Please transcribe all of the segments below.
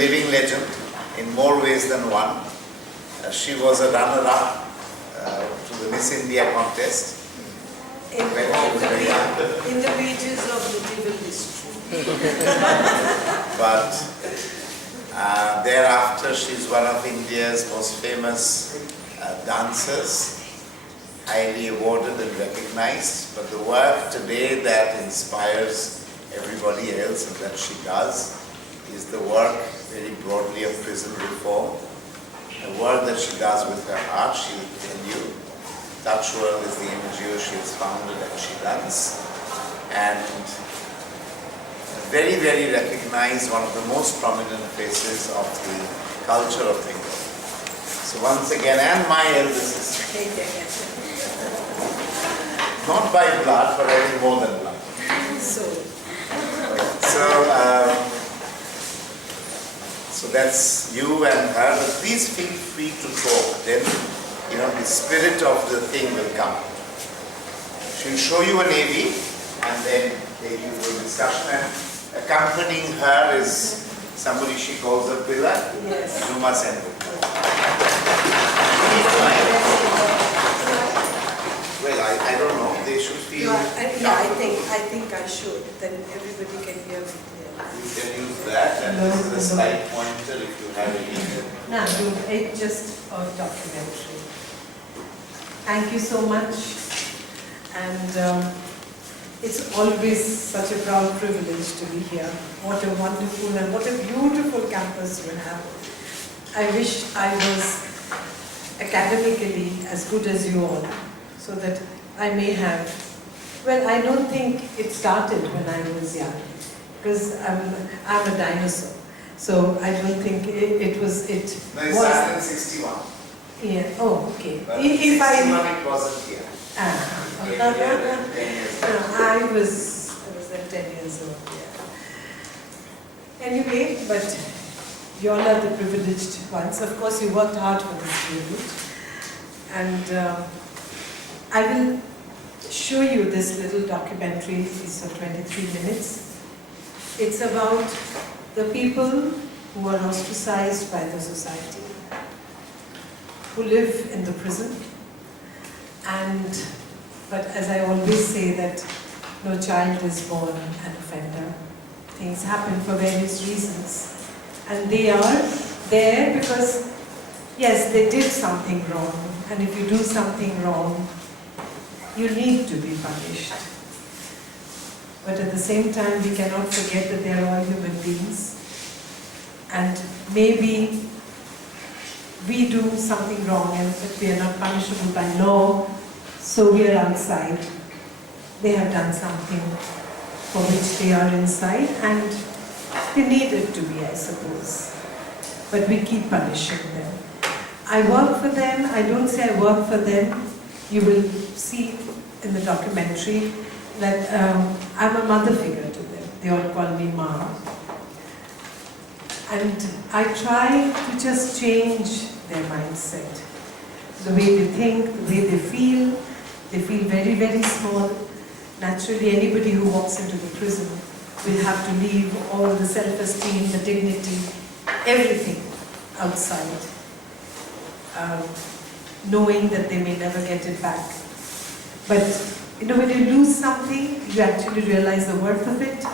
living legend in more ways than one. She was a runner-up to the Miss India contest. In the pages of medieval history. But thereafter, she's one of India's most famous dancers, highly awarded and recognized. But the work today that inspires everybody else and that she does is the work very broadly of prison reform. The work that she does with her heart, she'll tell you. Touch World is the NGO she has founded and she runs. And very, very recognized, one of the most prominent faces of the culture of Bengal. So once again, and my elder sister. Not by blood, but I think more than blood. So that's you and her, but please feel free to talk. Then, the spirit of the thing will come. She'll show you a navy and then take you through discussion. And accompanying her is somebody she calls a pillar. Yes. Numa Sendu. Well, I don't know. They should feel. I think I should. Then everybody can hear me. You can use that, and this is a slide pointer if you have it. No, it's just a documentary. Thank you so much, and it's always such a proud privilege to be here. What a wonderful and what a beautiful campus you have. I wish I was academically as good as you all, so that I may have. Well, I don't think it started when I was young, because I'm a dinosaur. So I don't think it was. No, it started in 61. Yeah. Oh, okay. But if 61 it wasn't here. I was then 10 years old. Yeah. Anyway, but you all are the privileged ones. Of course, you worked hard for this privilege, and I will show you this little documentary. It's for 23 minutes. It's about the people who are ostracized by the society, who live in the prison, but as I always say, that no child is born an offender. Things happen for various reasons, and they are there because, yes, they did something wrong, and if you do something wrong, you need to be punished. But at the same time, we cannot forget that they are all human beings, and maybe we do something wrong and we are not punishable by law, so we are outside. They have done something for which they are inside, and they needed to be, I suppose. But we keep punishing them. I work for them. I don't say I work for them. You will see in the documentary that I'm a mother figure to them. They all call me Ma. And I try to just change their mindset. The way they think, the way they feel very, very small. Naturally, anybody who walks into the prison will have to leave all the self-esteem, the dignity, everything outside, knowing that they may never get it back. But when you lose something, you actually realize the worth of it.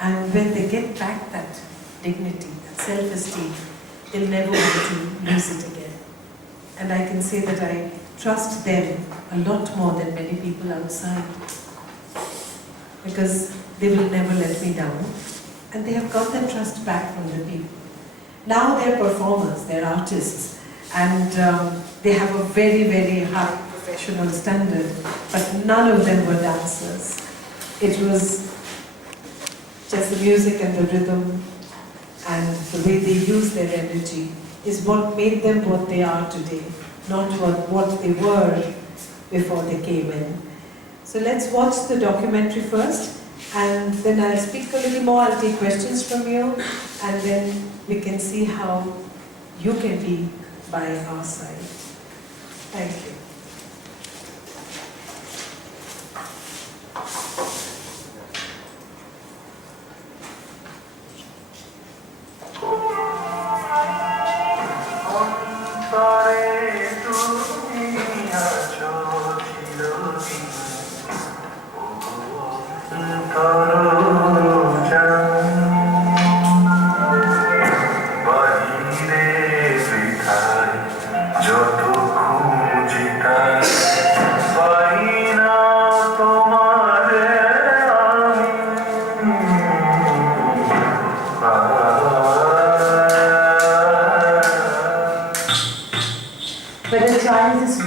And when they get back that dignity, that self-esteem, they'll never want to lose it again. And I can say that I trust them a lot more than many people outside, because they will never let me down. And they have got that trust back from the people. Now they're performers, they're artists, and they have a very, very high professional standard, but none of them were dancers. It was just the music and the rhythm and the way they use their energy is what made them what they are today, not what they were before they came in. So let's watch the documentary first, and then I'll speak a little more, I'll take questions from you, and then we can see how you can be by our side. Thank you.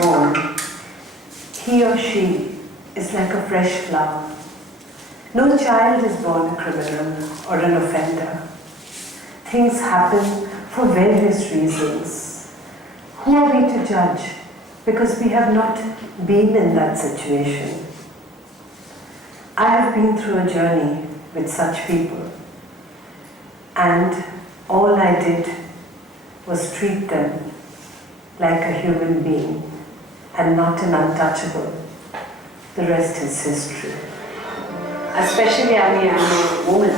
born, he or she is like a fresh flower. No child is born a criminal or an offender. Things happen for various reasons. Who are we to judge? Because we have not been in that situation. I have been through a journey with such people, and all I did was treat them like a human being and not an untouchable. The rest is history. Especially I'm a woman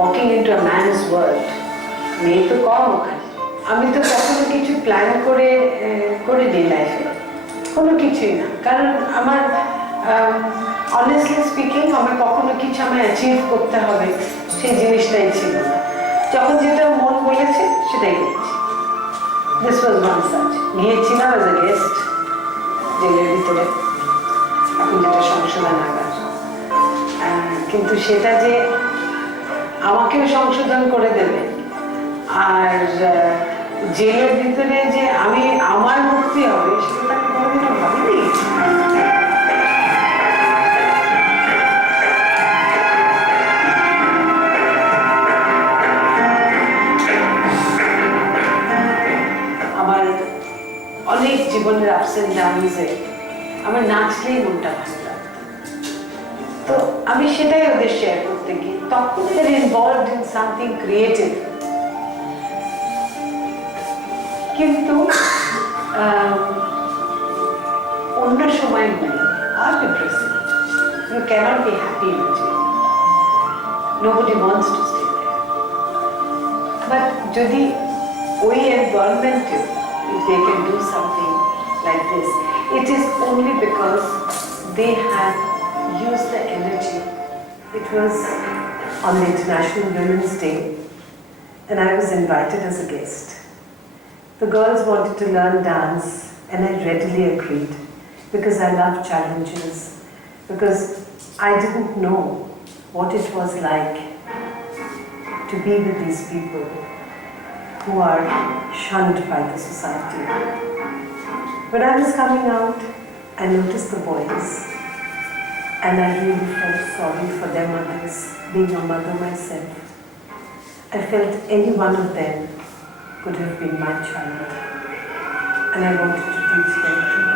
walking into a man's world. মেয়ে তো কম ওখানে। আমি তো কখনো কিছু plan করে দিই লাইফে, কোনো কিছুই না। কারণ আমার অনেস্টলি স্পিকিং আমার কখনো কিছু আমার অ্যাচিভ করতে হবে সেই জিনিসটাই ছিল না। যখন যেটা মন বলেছে সেটাই করেছি। This was one such. গিয়েছিলাম অ্যাজ এ গেস্ট জেলের ভিতরে, এখন যেটা সংশোধনাগার। কিন্তু সেটা যে আমাকেও সংশোধন করে দেবে আর জেলের ভিতরে যে আমি আমার মুক্তি হবে সেটা আমি কোনোদিনও ভাবিনি। আমার অনেক জীবনের আপস এন্ড ডাউনসে আমার নাচলেই মনটা ভালো লাগতো। তো আমি সেটাই ওদের শেয়ার করতে গিয়ে তখন they're involved in something creative. কিন্তু অন্য সময় বলি আর depressing, you cannot be happy in jail. Nobody wants to stay there. But যদি ওই environment-এ if they can do something like this, it is only because they have used the energy. It was on the International Women's Day and I was invited as a guest. The girls wanted to learn dance and I readily agreed because I love challenges, because I didn't know what it was like to be with these people who are shunned by the society. When I was coming out, I noticed the boys and I really felt sorry for their mothers, being a mother myself. I felt any one of them could have been my child and I wanted to teach them too.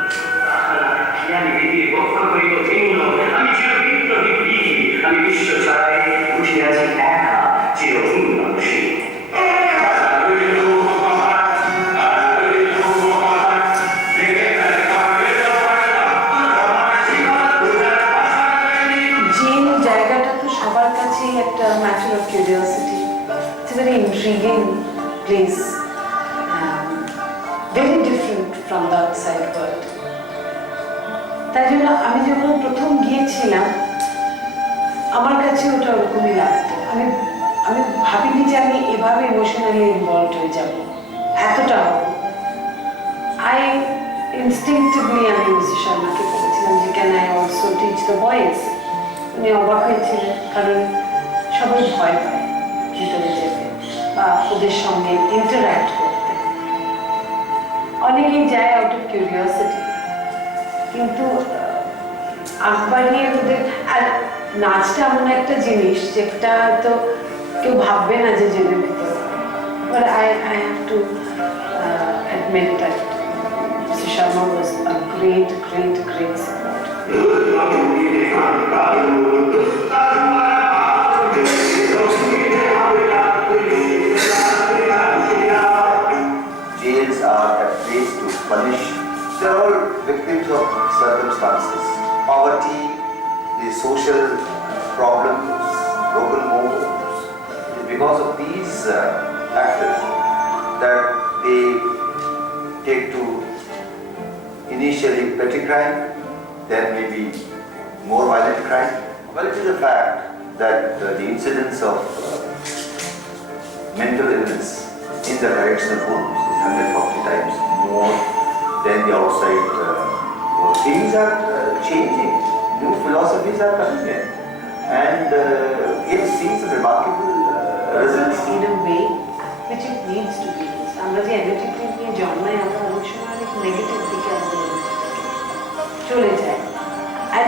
একটা matter of curiosity. It's a very intriguing place, very different from the outside world. তাই জন্য আমি যখন প্রথম গিয়েছিলাম আমার কাছে ওটা ওরকমই লাগতো। আমি ভাবিনি যে আমি এভাবে ইমোশনালি ইনভলভ হয়ে যাব, এতটা হবো। I instinctively আমি মিসেস শর্মাকে বলেছিলাম যে can I also teach the boys. উনি অবাক হয়েছিলেন, কারণ সবাই ভয় পায় ভিতরে যেতে বা ওদের সঙ্গে ইন্টারঅ্যাক্ট করতে। অনেকেই যায় আউট অফ কিউরিওসিটি, কিন্তু আখবাড়িয়ে ওদের। আর নাচটা এমন একটা জিনিস যেটা তো কেউ ভাববে না যে জেলের ভিতরে। But I have to admit that Mr. Sharma was a great support. Jails are a place to punish. They are all victims of circumstances. Poverty, the social problems, broken homes. It is because of these factors that they take to initially petty crime, then maybe more violent crime. Well, it is a fact that the incidence of mental illness in the correctional homes is 140 times more than the outside world. Things are changing, new philosophies are coming in, and it sees remarkable results. In a way which it needs to be used. আমরা যে energy নিয়ে জন্মাই আমরা অনেক সময় অনেক negative দিকে আমাদের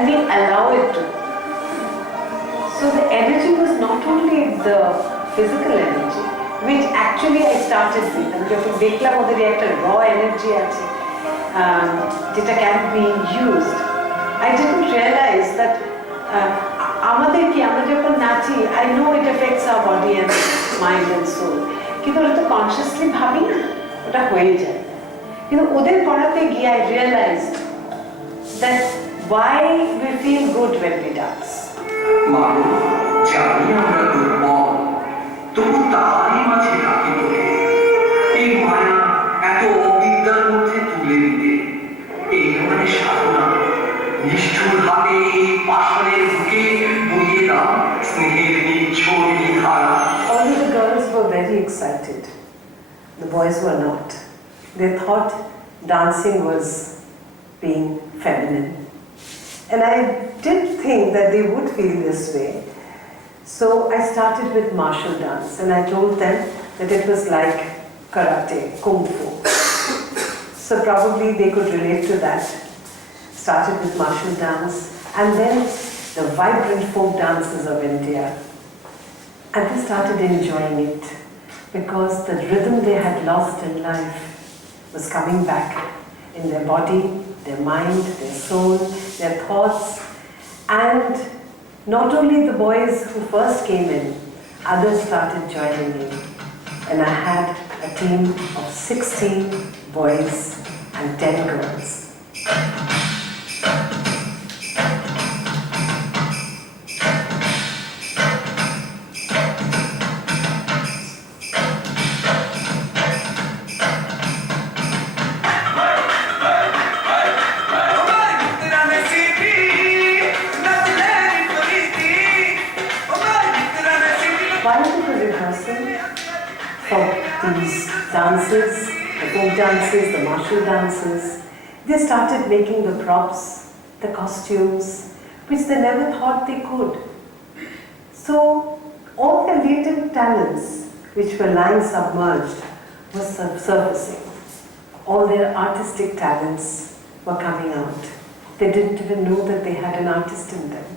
and we allow it to. So the energy was not only the physical energy, which actually I started with. আমি যখন দেখলাম ওদের একটা raw energy আছে, যেটা can be used. I didn't realize that আমাদের কি আমরা যখন নাচি, I know it affects our body and mind and soul. কিন্তু ওটা তো consciously ভাবি না, ওটা হয়ে যায়। কিন্তু ওদের করাতে গিয়ে I realized that why we feel good when we dance. মাগো জানি আমরা দুর্বল, তবু তারই মাঝে রাখি তোকে এই মায়া এত অবিদ্যার মধ্যে তুলে নিতে। এই আমাদের সাধনা, নিষ্ঠুর হাতে এই পাষাণের বুকে বইয়ে দাও স্নেহের নির্ঝর ধারা। Although the girls were very excited, the boys were not. They thought dancing was being feminine. And I did think that they would feel this way. So I started with martial dance and I told them that it was like karate, kung fu. So probably they could relate to that. Started with martial dance and then the vibrant folk dances of India. And they started enjoying it because the rhythm they had lost in life was coming back in their body, their mind, their soul, their thoughts. And not only the boys who first came in, others started joining in. And I had a team of 16 boys and 10 girls. While we were rehearsing for these dances, the folk dances, the martial dances, they started making the props, the costumes, which they never thought they could. So all their latent talents, which were lying submerged, were surfacing. All their artistic talents were coming out. They didn't even know that they had an artist in them.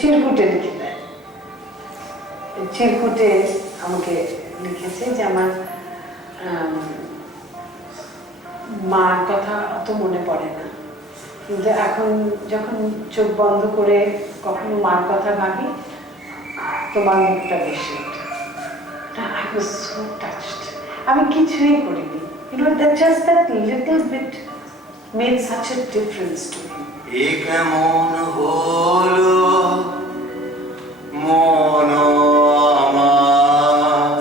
চিরকুটে লিখে দেয়। চিরকুটে আমাকে লিখেছে যে আমার মার কথা অত মনে পড়ে না, কিন্তু এখন যখন চোখ বন্ধ করে কখনো মার কথা ভাবি তোমার মুখটা বেশি ওঠে। I was so touched. আমি কিছুই করিনি, just that little bit made such a difference to me. এ কেমন হলো মন আমার,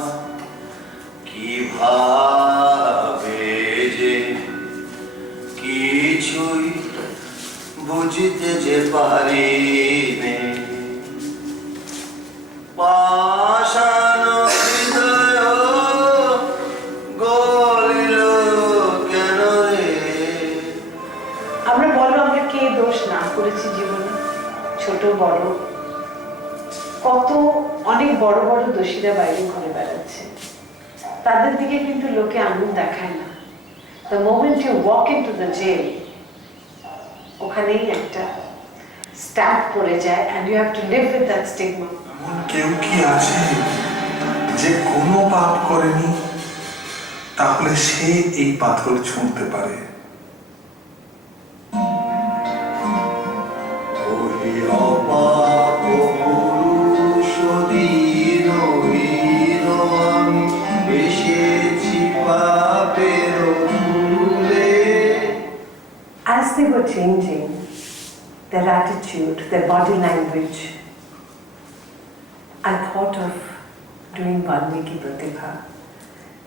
কিভাবে যে কিছুই বুঝতে যে পারি নে, পাষাণ হৃদয় গলিল কেন রে। আমরা বলো আমরা কে দোষ না করেছি জীবনে, ছোট বড়, কত অনেক বড় বড় দোষীরা বাইরে ঘুরে বেড়াচ্ছে, তাদের দিকে কিন্তু লোকে আঙুল দেখায় না। The moment you walk into the jail, ওখানেই একটা স্ট্যাম্প পড়ে যায় and you have to live with that stigma. এমন কেউ কি আছে যে কোনো পাপ করেনি, তাহলে সে এই পাথর ছুঁড়তে পারে? As they were changing their attitude, their body language, I thought of doing Valmiki Pratibha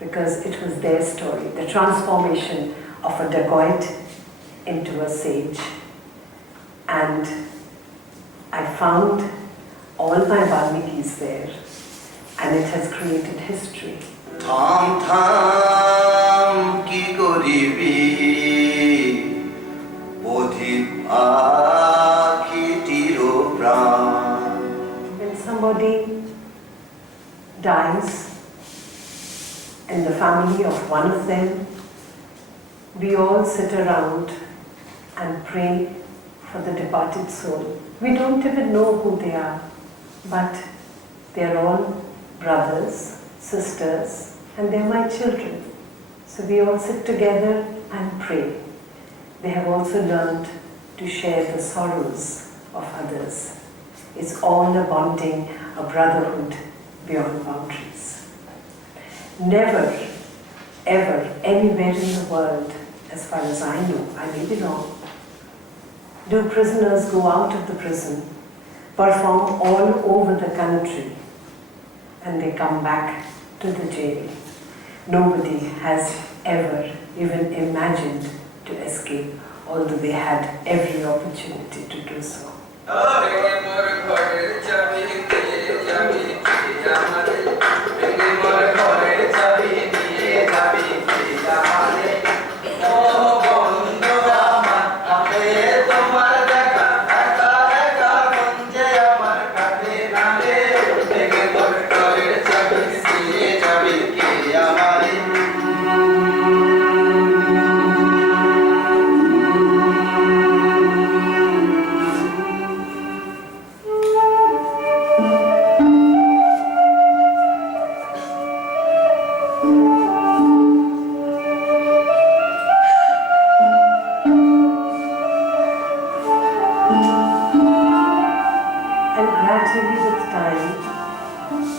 because it was their story, the transformation of a dacoit into a sage. And I found all my Valmikis there, and it has created history. থাম থাম কি করিবি পথিক dies in the family of one of them, we all sit around and pray for the departed soul. We don't even know who they are, but they're all brothers, sisters, and they're my children. So we all sit together and pray. They have also learned to share the sorrows of others. It's all a bonding, a brotherhood beyond boundaries. Never, ever, anywhere in the world, as far as I know, I may be wrong, do prisoners go out of the prison, perform all over the country, and they come back to the jail. Nobody has ever even imagined to escape, although they had every opportunity to do so.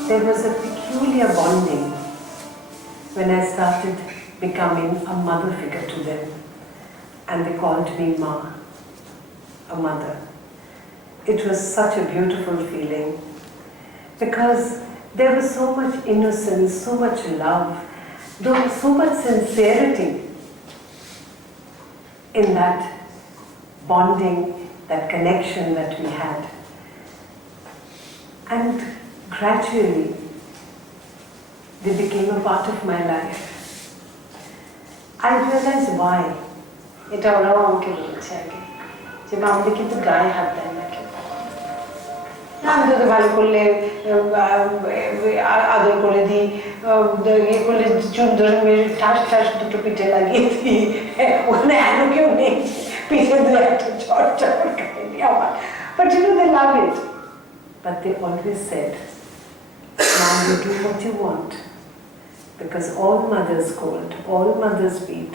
There was a peculiar bonding when I started becoming a mother figure to them, and they called me Ma, a mother. It was such a beautiful feeling because there was so much innocence, so much love, there was so much sincerity in that bonding, that connection that we had. And gradually, they became a part of my life. I realized why. এটা ওরাও আমাকে বলেছে আগে যে আমাদের কিন্তু গায়ে হাত দেয় না কেউ। আমি তোকে ভালো করলে আদর করে দিই, ইয়ে করলে চুল ধরে মেরে ঠাস ঠাস দুটো পিঠে লাগিয়ে দিই, ওখানে এমন কেউ নেই পিঠে দিয়ে একটা চর্চা খাই দিই আমার। But you know, they love it. But they always said, Mom, you do what you want, because all mothers scold, all mothers beat,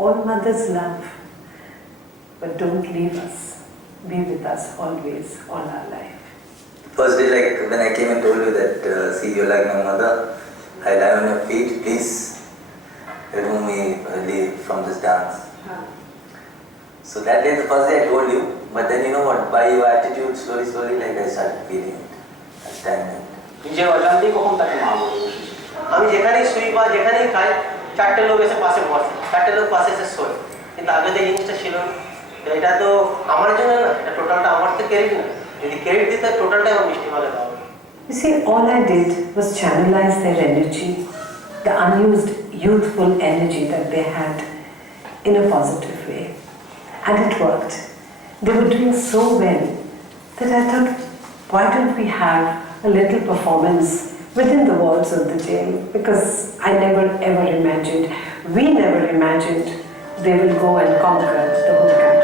all mothers love, but don't leave us. Be with us always, all our life. First day, like when I came and told you that, see, you're like my mother, I lie on your feet, please remove me early from this dance. So that day, the first day I told you, but then you know what, by your attitude, slowly, like I started feeling it. As time went. নিজে অজান্তেই কখন তাকে মা বলি। আমি যেখানেই শুই বা যেখানেই খাই, চারটে লোক এসে পাশে বসে, চারটে লোক পাশে এসে শোয়, কিন্তু আগে তো এই জিনিসটা ছিল না। এটা তো আমার জন্য না, এটা টোটালটা আমার তো ক্রেডিট না, যদি ক্রেডিট দিতে টোটালটাই আমার মিষ্টি ভালো দাও। You see, all I did was channelize their energy, the unused youthful energy that they had, in a positive way. And it worked. They were doing so well that I thought, why don't we have a little performance within the walls of the jail? Because I never ever imagined, we never imagined they will go and conquer the whole country.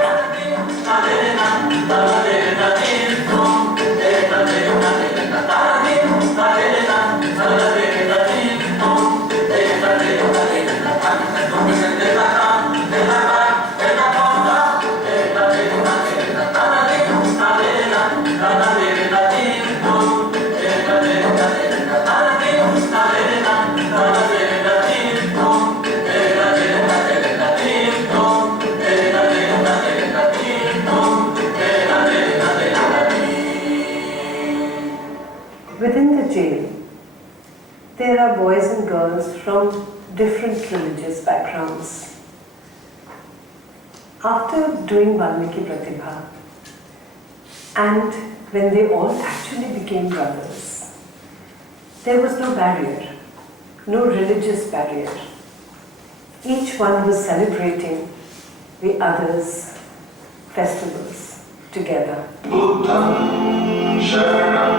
Within the jail, there are boys and girls from different religious backgrounds. After doing Valmiki Pratibha, and when they all actually became brothers, there was no barrier, no religious barrier. Each one was celebrating the others' festivals together. Buddham Sharanam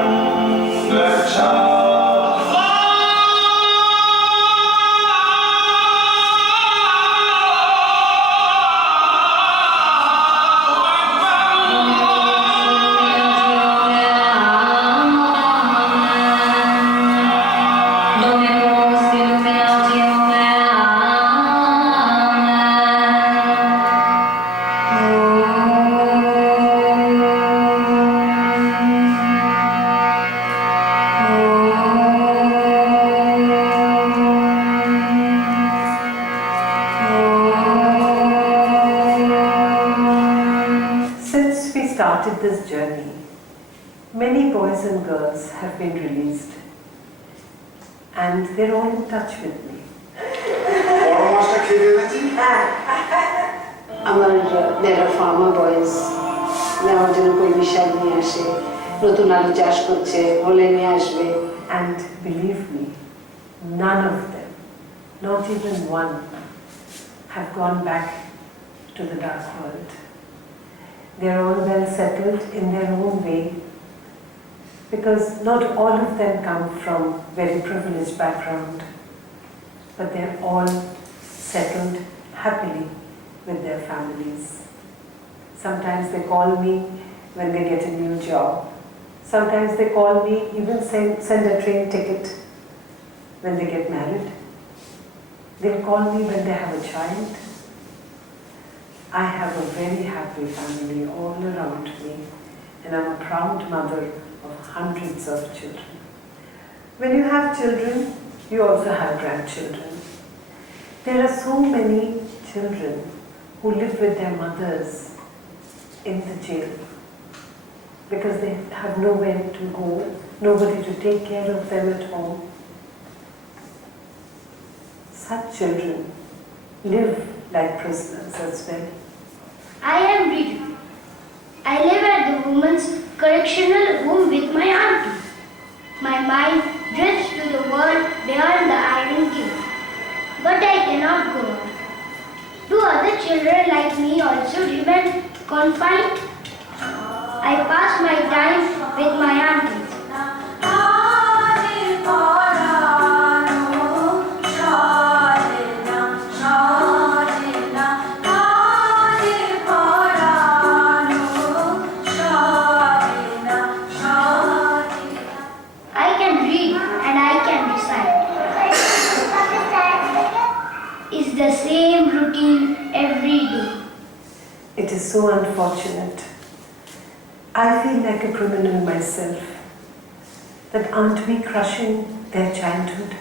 Gacchami. started this journey, many boys and girls have been released, and they're all in touch with me. There are farmer boys, নেওয়ার জন্য কই বিশাল নিয়ে আসে, নতুন আলু চাষ করছে, বলে নিয়ে আসবে, and believe me, none of them, not even one, have gone back to the dark world. They're all well settled in their own way, because not all of them come from very privileged background, but they're all settled happily with their families. Sometimes they call me when they get a new job. Sometimes they call me, even send a train ticket when they get married. They'll call me when they have a child. I have a very happy family all around me, and I'm a proud mother of hundreds of children. When you have children, you also have grandchildren. There are so many children who live with their mothers in the jail because they have nowhere to go, nobody to take care of them at home. Such children live like prisoners as well. I am Riju. I live at the Women's Correctional Home with my auntie. My mind drifts to the world beyond the iron gate, but I cannot go on. Do other children like me also remain confined? I pass my time with my aunties. I can read and I can recite. It's the same routine every day. It is so unfortunate. I feel like a criminal myself. That aren't we crushing their childhood?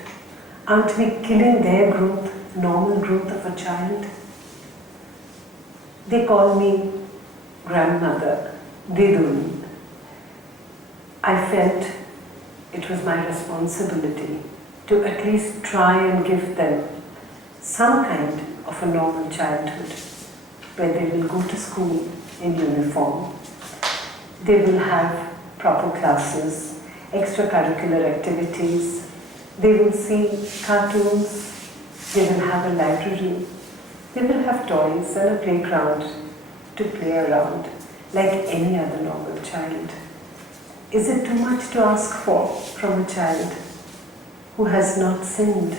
Aren't we killing their growth, normal growth of a child? They call me grandmother, Didun. I felt it was my responsibility to at least try and give them some kind of a normal childhood, where they will go to school in uniform. They will have proper classes, extracurricular activities. They will see cartoons. They will have a library. They will have toys and a playground to play around like any other normal child. Is it too much to ask for from a child who has not sinned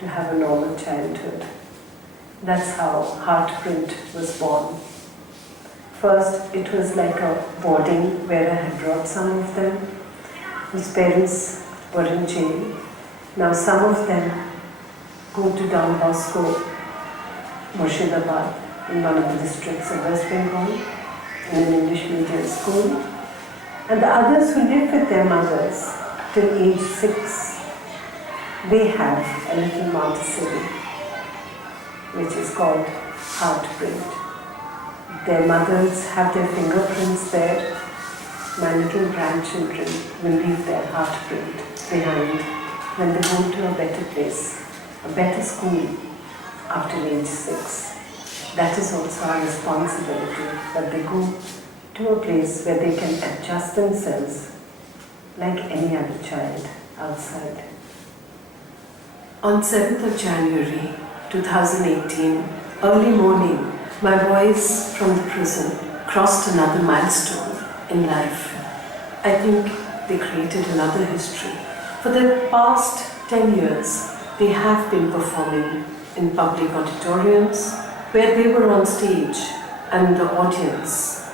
to have a normal childhood? That's how Heartprint was born. First, it was like a boarding where I had brought some of them whose parents were in jail. Now some of them go to Don Bosco, Murshidabad, in one of the districts of West Bengal, in an English medium school. And the others who live with their mothers till age 6, they have a little Montessori, which is called Heartprint. Their mothers have their fingerprints there. My little grandchildren will leave their heartprint behind when they go to a better place, a better school after age 6. That is also our responsibility, that they go to a place where they can adjust themselves like any other child outside. On 7th of January 2018, early morning, my boys from the prison crossed another milestone in life. I think they created another history. For the past 10 years, they have been performing in public auditoriums where they were on stage and the audience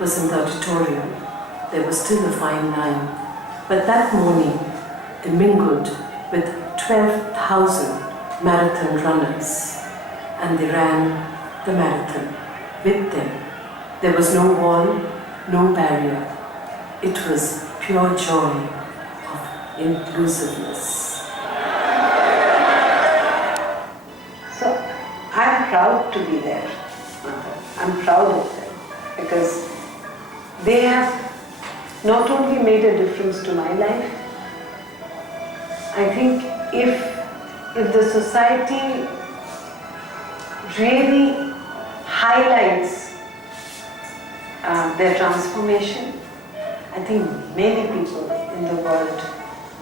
was in the auditorium. There was still a fine line. But that morning, they mingled with 12,000 marathon runners and they ran the marathon with them. There was no wall, no barrier. It was pure joy of inclusiveness. So I'm proud to be there, Mother. I'm proud of them because they have not only made a difference to my life, I think if the society really highlights their transformation, I think many people in the world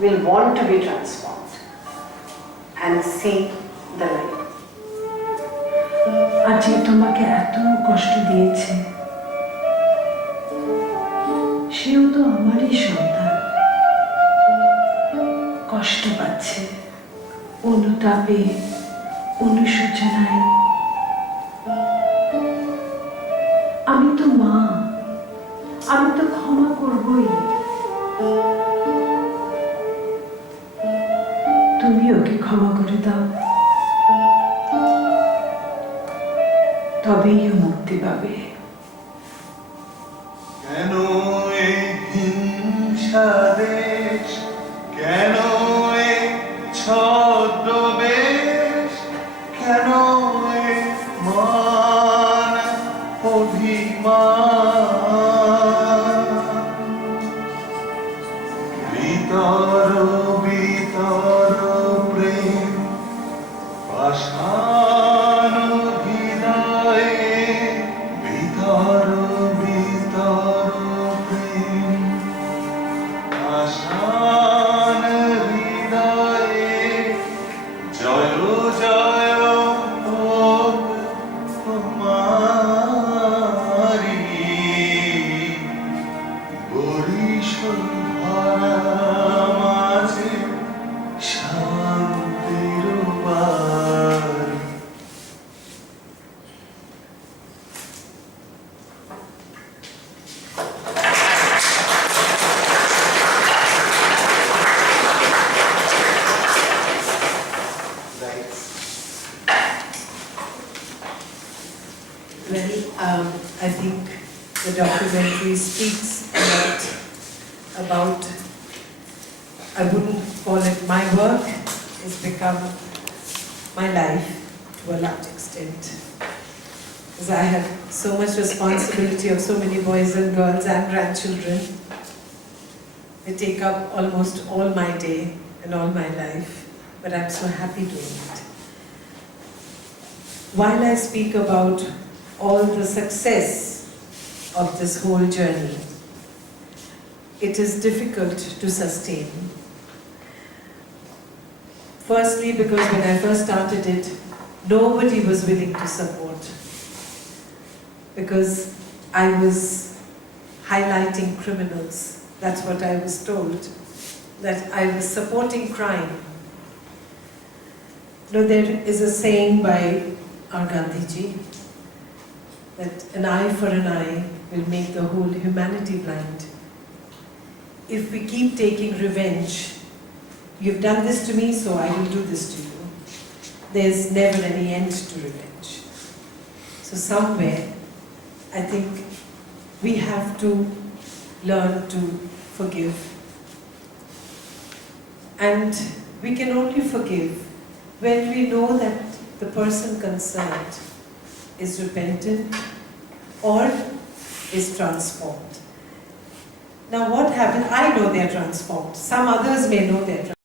will want to be transformed and see the light. আজ যে তোমাকে এত কষ্ট দিয়েছে, সেও তো আমারই সন্তান, কষ্ট পাচ্ছে অনুতাপে, অনুশোচনায়। আমি তো মা, আমি তো ক্ষমা করবই। তুমি ওকে ক্ষমা করে দাও, তবেই ও মুক্তি পাবে। কেন এ হিংসা দেশ, কেন এ ছদ্মবেশ, কেন এ মান অভিমান, ভিতর ভিতর প্রেম পাষাণ হৃদয়ে, ভিতর ভিতর প্রেম পাষাণ হৃদয়ে, জয় জয় হোক তোমারি, বরিশাল মাঝে শান্তির বাড়ি। Right. Well, I think the documentary speaks a lot about, I wouldn't call it my work, it's become my life to a large extent. Because I have so much responsibility of so many boys and girls and grandchildren. They take up almost all my day and all my life, but I'm so happy doing it. While I speak about all the success of this whole journey, it is difficult to sustain. Firstly, because when I first started it, nobody was willing to support. Because I was highlighting criminals. That's what I was told, that I was supporting crime. No, there is a saying by our Gandhiji, that an eye for an eye will make the whole humanity blind. If we keep taking revenge, you've done this to me, so I will do this to you. There's never any end to revenge. So somewhere, I think we have to learn to forgive. And we can only forgive when we know that the person concerned is repentant or is transformed. Now what happened? I know they're transformed. Some others may know they're transformed.